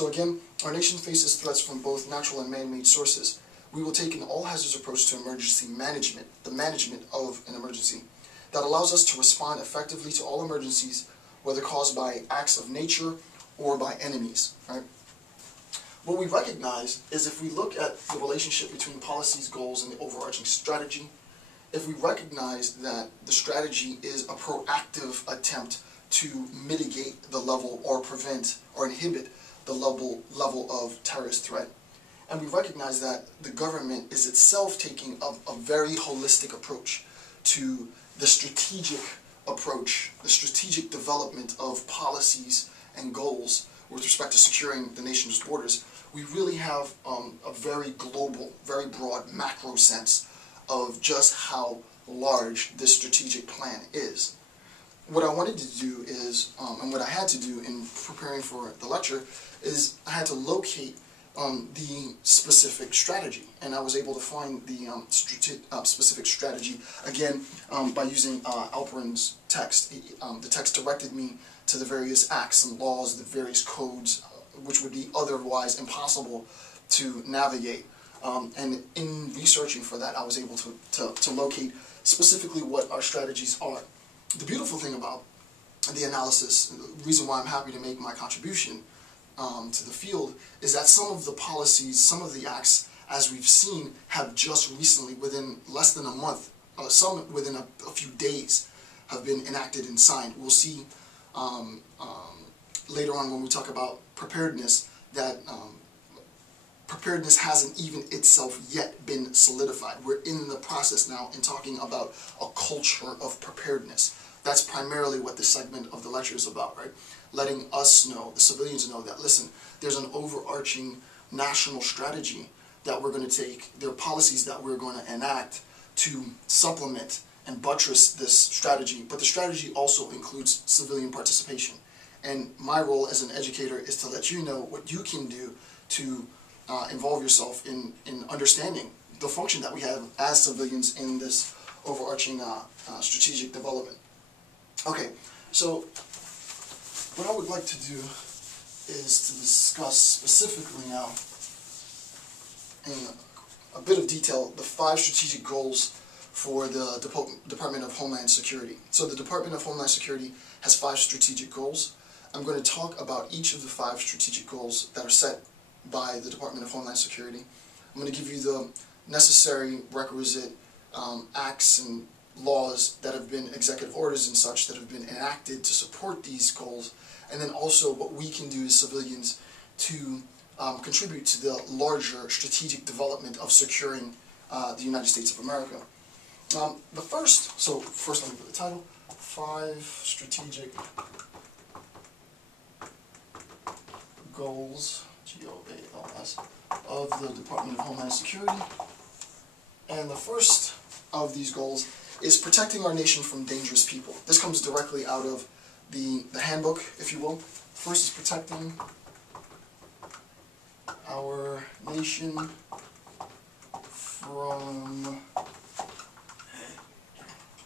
So again, our nation faces threats from both natural and man-made sources. We will take an all-hazards approach to emergency management, the management of an emergency, that allows us to respond effectively to all emergencies, whether caused by acts of nature or by enemies. Right? What we recognize is if we look at the relationship between policies, goals, and the overarching strategy, if we recognize that the strategy is a proactive attempt to mitigate the level or prevent or inhibit the level of terrorist threat, and we recognize that the government is itself taking a very holistic approach to the strategic approach, the strategic development of policies and goals with respect to securing the nation's borders, we really have a very global, very broad macro sense of just how large this strategic plan is. What I wanted to do is, and what I had to do in preparing for the lecture, is I had to locate the specific strategy, and I was able to find the specific strategy again by using Alperin's text. The text directed me to the various acts and laws, the various codes, which would be otherwise impossible to navigate. And in researching for that, I was able to locate specifically what our strategies are. The beautiful thing about the analysis, the reason why I'm happy to make my contribution to the field, is that some of the policies, some of the acts, as we've seen, have just recently, within less than a month, some within a few days, have been enacted and signed. We'll see later on when we talk about preparedness that preparedness hasn't even itself yet been solidified. We're in the process now in talking about a culture of preparedness. That's primarily what this segment of the lecture is about, right? Letting us know, the civilians know that, listen, there's an overarching national strategy that we're going to take, there are policies that we're going to enact to supplement and buttress this strategy, but the strategy also includes civilian participation. And my role as an educator is to let you know what you can do to involve yourself in understanding the function that we have as civilians in this overarching strategic development. Okay, so what I would like to do is to discuss specifically now in a bit of detail the 5 strategic goals for the Department of Homeland Security. So the Department of Homeland Security has 5 strategic goals. I'm going to talk about each of the 5 strategic goals that are set by the Department of Homeland Security. I'm going to give you the necessary requisite acts and laws that have been, executive orders and such, that have been enacted to support these goals, and then also what we can do as civilians to contribute to the larger strategic development of securing the United States of America. First let me put the title, 5 strategic goals, G-O-A-L-S, of the Department of Homeland Security. And the first of these goals is protecting our nation from dangerous people. This comes directly out of the handbook, if you will. First is protecting our nation from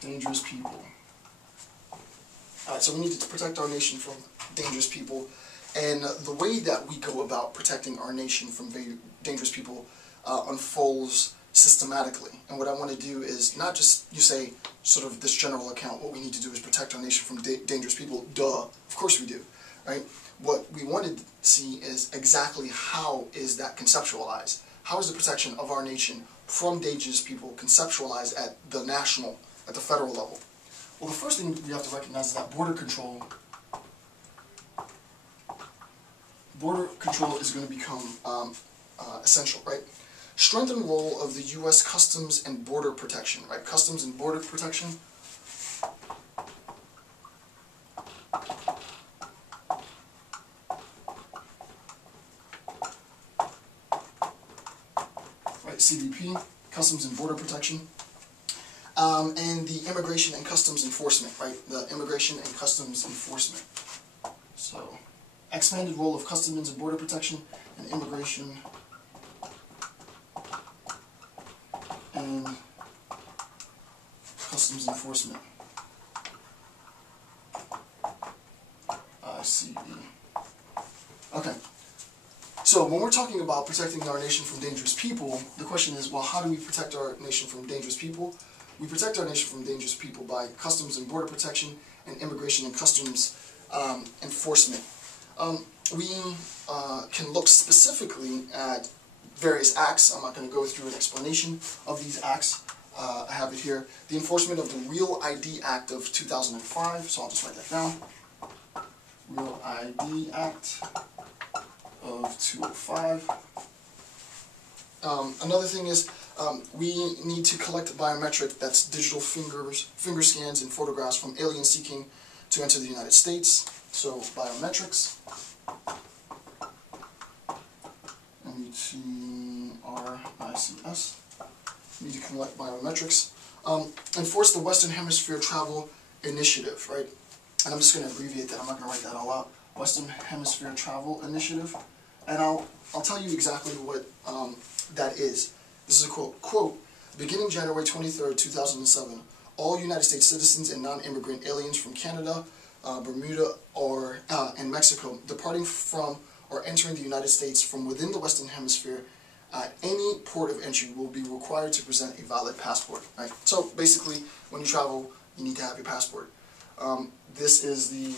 dangerous people. Alright, so we need to protect our nation from dangerous people. And the way that we go about protecting our nation from dangerous people unfolds systematically. And what I want to do is not just, you say, sort of this general account, what we need to do is protect our nation from dangerous people. Duh, of course we do, right? What we want to see is exactly how is that conceptualized. How is the protection of our nation from dangerous people conceptualized at the national, at the federal level? Well, the first thing we have to recognize is that border control is going to become essential, right? Strengthen role of the U.S. Customs and Border Protection, right? Customs and Border Protection. Right, CBP, Customs and Border Protection. And the Immigration and Customs Enforcement, right? The Immigration and Customs Enforcement. So, expanded role of Customs and Border Protection and Immigration and Customs Enforcement. ICE. Okay. So when we're talking about protecting our nation from dangerous people, the question is, well, how do we protect our nation from dangerous people? We protect our nation from dangerous people by customs and border protection and immigration and customs enforcement. We can look specifically at various acts. I'm not going to go through an explanation of these acts. I have it here. The enforcement of the Real ID Act of 2005, so I'll just write that down. Real ID Act of 2005. Another thing is we need to collect biometric, that's digital finger scans and photographs from aliens seeking to enter the United States. So biometrics. M-E-T-R-I-C-S. Need to collect biometrics. Enforce the Western Hemisphere Travel Initiative, right? And I'm just going to abbreviate that. I'm not going to write that all out. Western Hemisphere Travel Initiative. And I'll tell you exactly what that is. This is a quote. Quote, beginning January 23rd, 2007, all United States citizens and non-immigrant aliens from Canada, Bermuda, and Mexico departing from or entering the United States from within the Western Hemisphere at any port of entry will be required to present a valid passport. Right? So basically, when you travel, you need to have your passport. This is the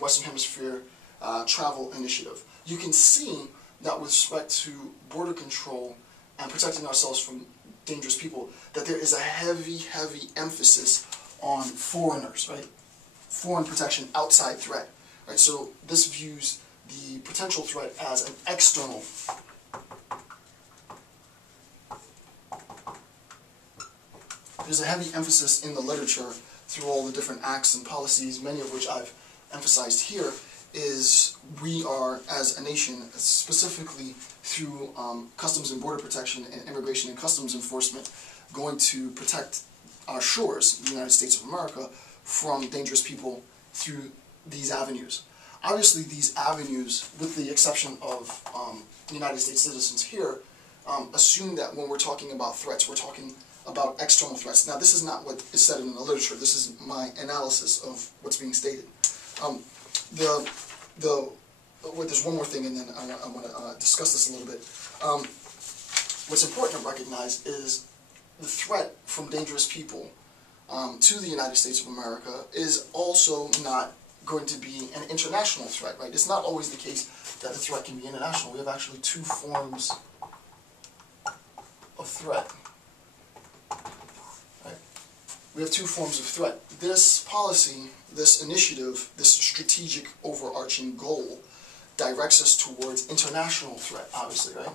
Western Hemisphere Travel Initiative. You can see that with respect to border control and protecting ourselves from dangerous people, that there is a heavy, heavy emphasis on foreigners, right? Foreign protection, outside threat, right? So this views the potential threat as an external. There's a heavy emphasis in the literature through all the different acts and policies, many of which I've emphasized here, is we are, as a nation, specifically through customs and border protection and immigration and customs enforcement, going to protect our shores, the United States of America, from dangerous people through these avenues. Obviously, these avenues, with the exception of United States citizens here, assume that when we're talking about threats, we're talking about external threats. Now, this is not what is said in the literature. This is my analysis of what's being stated. There's one more thing, and then I want to discuss this a little bit. What's important to recognize is the threat from dangerous people to the United States of America is also not going to be an international threat, right? It's not always the case that the threat can be international. We have actually two forms of threat. Right? We have two forms of threat. This policy, this initiative, this strategic overarching goal directs us towards international threat, obviously, right?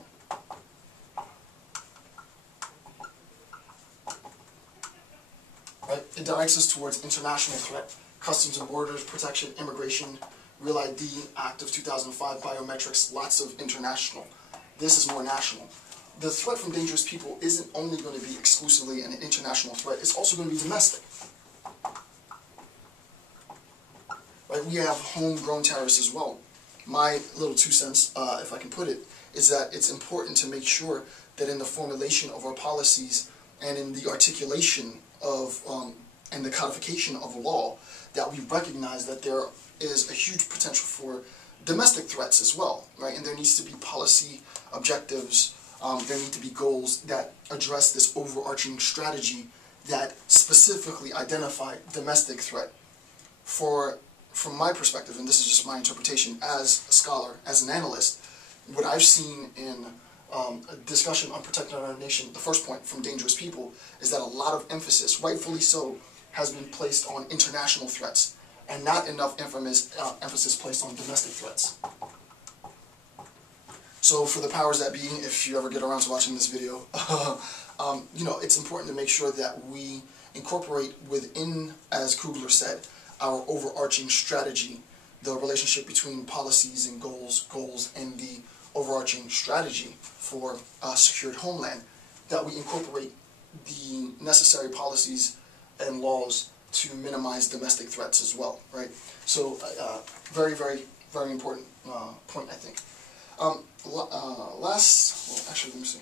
Right? It directs us towards international threat. Customs and Borders Protection, Immigration, Real ID Act of 2005, Biometrics, lots of international. This is more national. The threat from dangerous people isn't only going to be exclusively an international threat, it's also going to be domestic. Right? We have homegrown terrorists as well. My little 2 cents, if I can put it, is that it's important to make sure that in the formulation of our policies and in the articulation of and the codification of law, that we recognize that there is a huge potential for domestic threats as well, right? And there needs to be policy objectives, there need to be goals that address this overarching strategy that specifically identify domestic threat. From my perspective, and this is just my interpretation as a scholar, as an analyst, what I've seen in a discussion on protecting our nation, the first point from dangerous people, is that a lot of emphasis, rightfully so, has been placed on international threats, and not enough emphasis placed on domestic threats. So for the powers that be, if you ever get around to watching this video, you know, it's important to make sure that we incorporate within, as Kugler said, our overarching strategy, the relationship between policies and goals and the overarching strategy for a secured homeland, that we incorporate the necessary policies and laws to minimize domestic threats as well, right? So very, very, very important point, I think. Actually, let me see.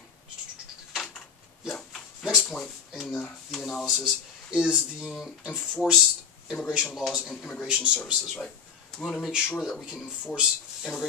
Yeah, next point in the analysis is the enforced immigration laws and immigration services, right? We want to make sure that we can enforce immigration